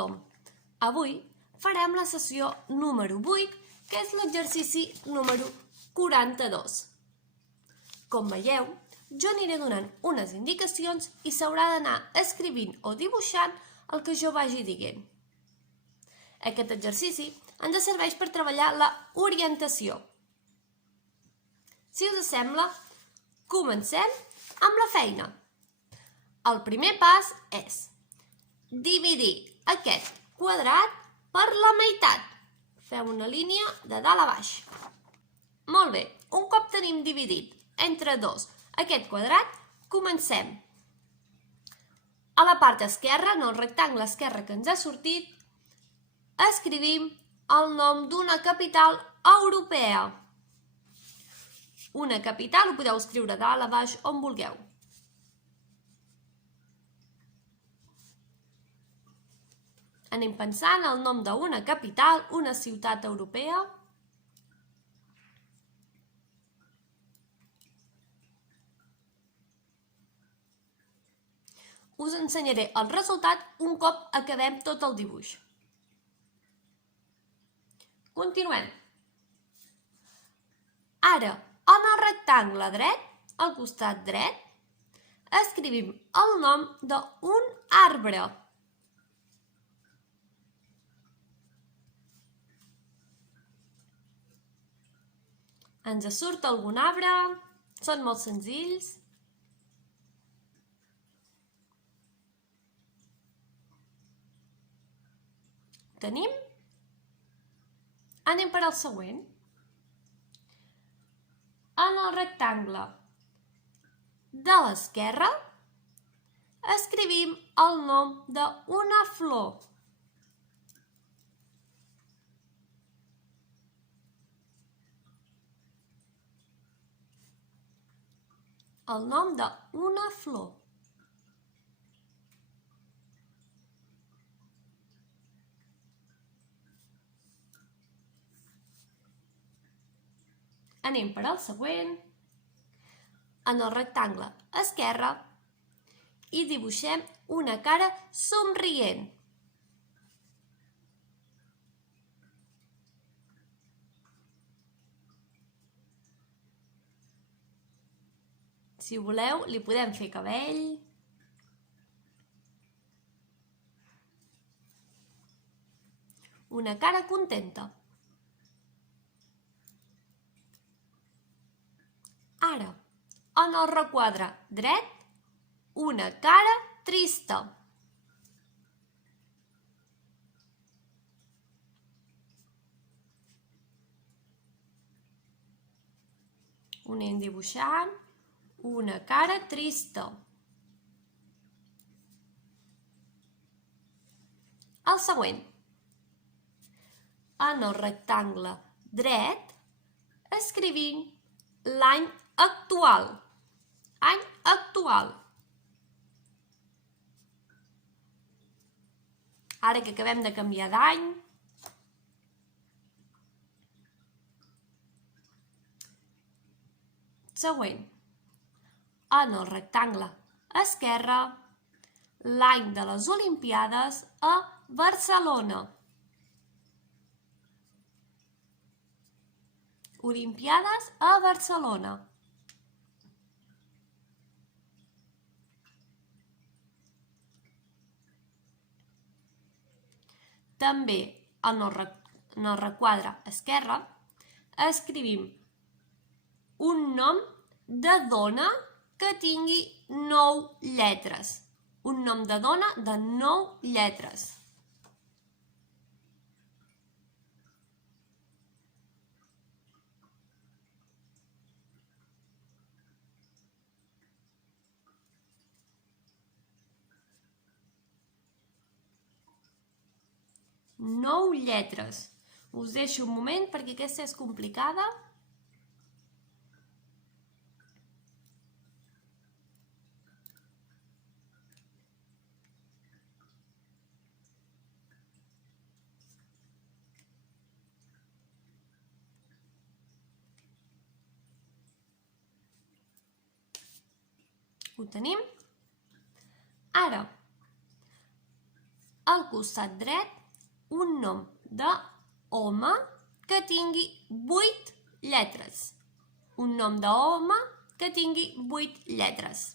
Tom. Avui farem la sessió número 8, que és l'exercici número 42. Com veieu, jo aniré donant unes indicacions i s'haurà d'anar escrivint o dibuixant el que jo vagi dient. Aquest exercici ens serveix per treballar la orientació. Si us sembla, comencem amb la feina. El primer pas és dividir aquest quadrat per la meitat. Fem una línia de dalt a baix. Molt bé, un cop tenim dividit entre dos aquest quadrat, comencem. A la part esquerra, en el rectangle esquerre que ens ha sortit, escrivim el nom d'una capital europea. Una capital ho podeu escriure dalt a baix on vulgueu. Anem pensant el nom d'una capital, una ciutat europea. Us ensenyaré el resultat un cop acabem tot el dibuix. Continuem. Ara, en el rectangle dret, al costat dret, escrivim el nom d'un arbre. Ens surt algun arbre? Són molt senzills. Tenim? Anem per al següent. En el rectangle de l'esquerra escrivim el nom d'una flor. El nom d'una flor. Anem per al següent. En el rectangle esquerre i dibuixem una cara somrient. Si voleu, li podem fer cabell. Una cara contenta. Ara, en el requadre dret, una cara trista. Ho anem dibuixant. Una cara trista. El següent. En el rectangle dret escrivim l'any actual. Any actual. Ara que acabem de canviar d'any, següent. En el rectangle esquerre, l'any de les Olimpiades a Barcelona. Olimpiades a Barcelona. També en el requadre esquerre escrivim un nom de dona que tingui 9 lletres. Un nom de dona de 9 lletres. Nou lletres. Us deixo un moment perquè aquesta és complicada. Ho tenim? Ara, al costat dret un nom d'home que tingui 8 lletres. Un nom d'home que tingui 8 lletres.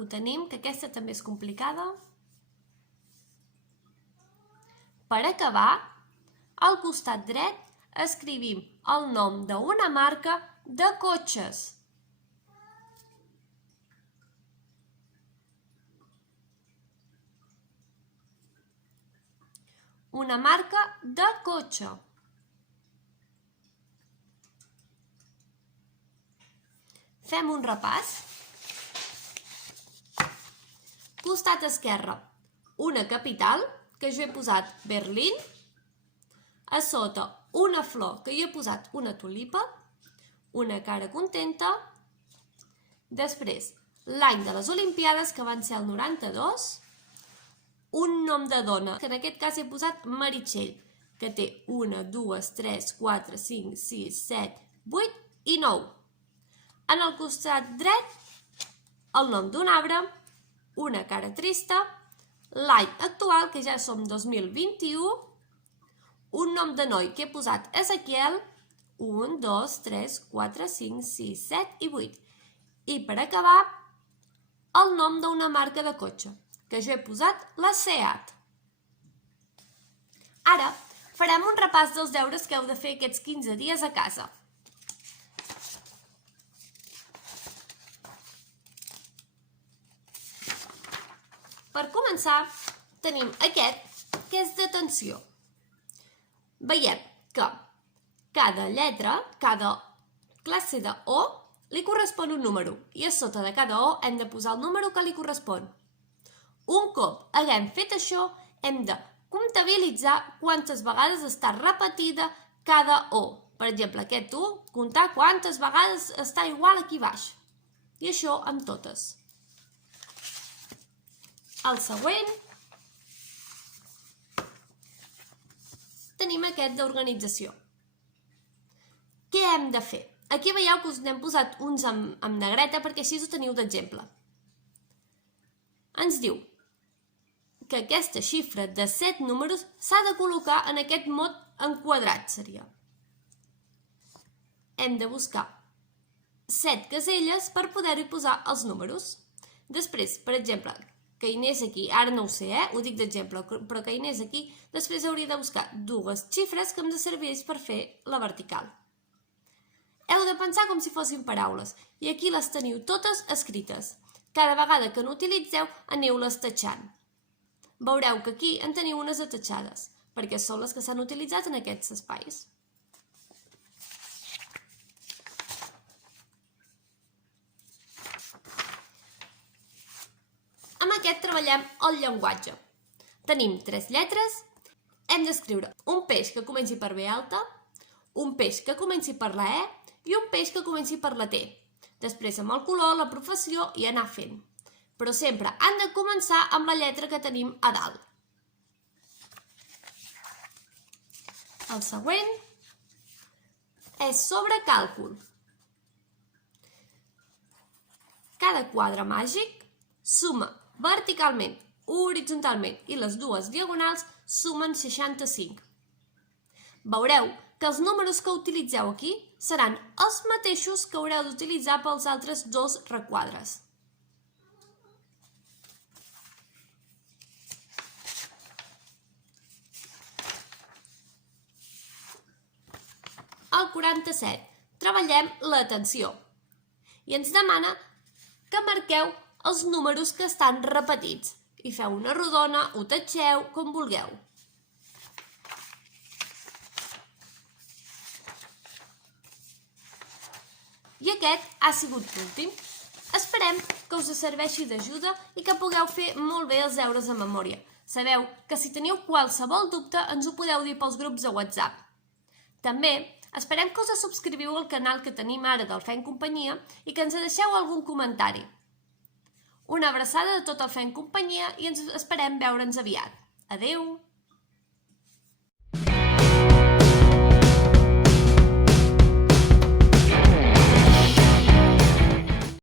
Ho tenim, que aquesta també és complicada. Per acabar, al costat dret escrivim el nom d'una marca de cotxes. Una marca de cotxe. Fem un repàs. Costat esquerre, una capital, que jo he posat Berlín. A sota, una flor, que jo he posat una tulipa. Una cara contenta. Després, l'any de les Olimpiades, que van ser el 92. Un nom de dona, que en aquest cas he posat Meritxell, que té 1, 2, 3, 4, 5, 6, 7, 8 i 9. En el costat dret, el nom d'un arbre, una cara trista, l'any actual, que ja som 2021, un nom de noi que he posat Ezequiel, 1, 2, 3, 4, 5, 6, 7 i 8. I per acabar, el nom d'una marca de cotxe, que jo he posat la Seat. Ara farem un repàs dels deures que heu de fer aquests 15 dies a casa. Per començar, tenim aquest, que és d'atenció. Veiem que cada lletra, cada classe de O, li correspon un número, i a sota de cada O hem de posar el número que li correspon. Un cop haguem fet això, hem de comptabilitzar quantes vegades està repetida cada O. Per exemple, aquest 1, comptar quantes vegades està igual aquí baix. I això amb totes. El següent, tenim aquest d'organització. Què hem de fer? Aquí veieu que us n'hem posat uns amb negreta perquè així ho teniu d'exemple. Ens diu que aquesta xifra de 7 números s'ha de col·locar en aquest mot enquadrat, seria. Hem de buscar 7 caselles per poder-hi posar els números. Després, per exemple, que hi anés aquí, ara no ho sé, ho dic d'exemple, però que hi anés aquí, després hauria de buscar dues xifres que ens serveix per fer la vertical. Heu de pensar com si fossin paraules, i aquí les teniu totes escrites. Cada vegada que n'utilitzeu, aneu-les tatxant. Veureu que aquí en teniu unes atatxades, perquè són les que s'han utilitzat en aquests espais. Amb aquest treballem el llenguatge. Tenim 3 lletres, hem d'escriure un peix que comenci per B alta, un peix que comenci per la E i un peix que comenci per la T. Després amb el color, la professió i anar fent. Però sempre han de començar amb la lletra que tenim a dalt. El següent és sobre càlcul. Cada quadre màgic suma verticalment, horitzontalment i les dues diagonals sumen 65. Veureu que els números que utilitzeu aquí seran els mateixos que haureu d'utilitzar pels altres dos requadres. Al 47 treballem l'atenció i ens demana que marqueu els números que estan repetits i feu una rodona, ho tatxeu, com vulgueu. I aquest ha sigut l'últim. Esperem que us serveixi d'ajuda i que pugueu fer molt bé els deures de memòria. Sabeu que si teniu qualsevol dubte ens ho podeu dir pels grups de WhatsApp. També esperem que us subscriviu al canal que tenim ara del Fent Companyia i que ens deixeu algun comentari. Una abraçada de tot el Fent Companyia i ens esperem veure'ns aviat. Adeu!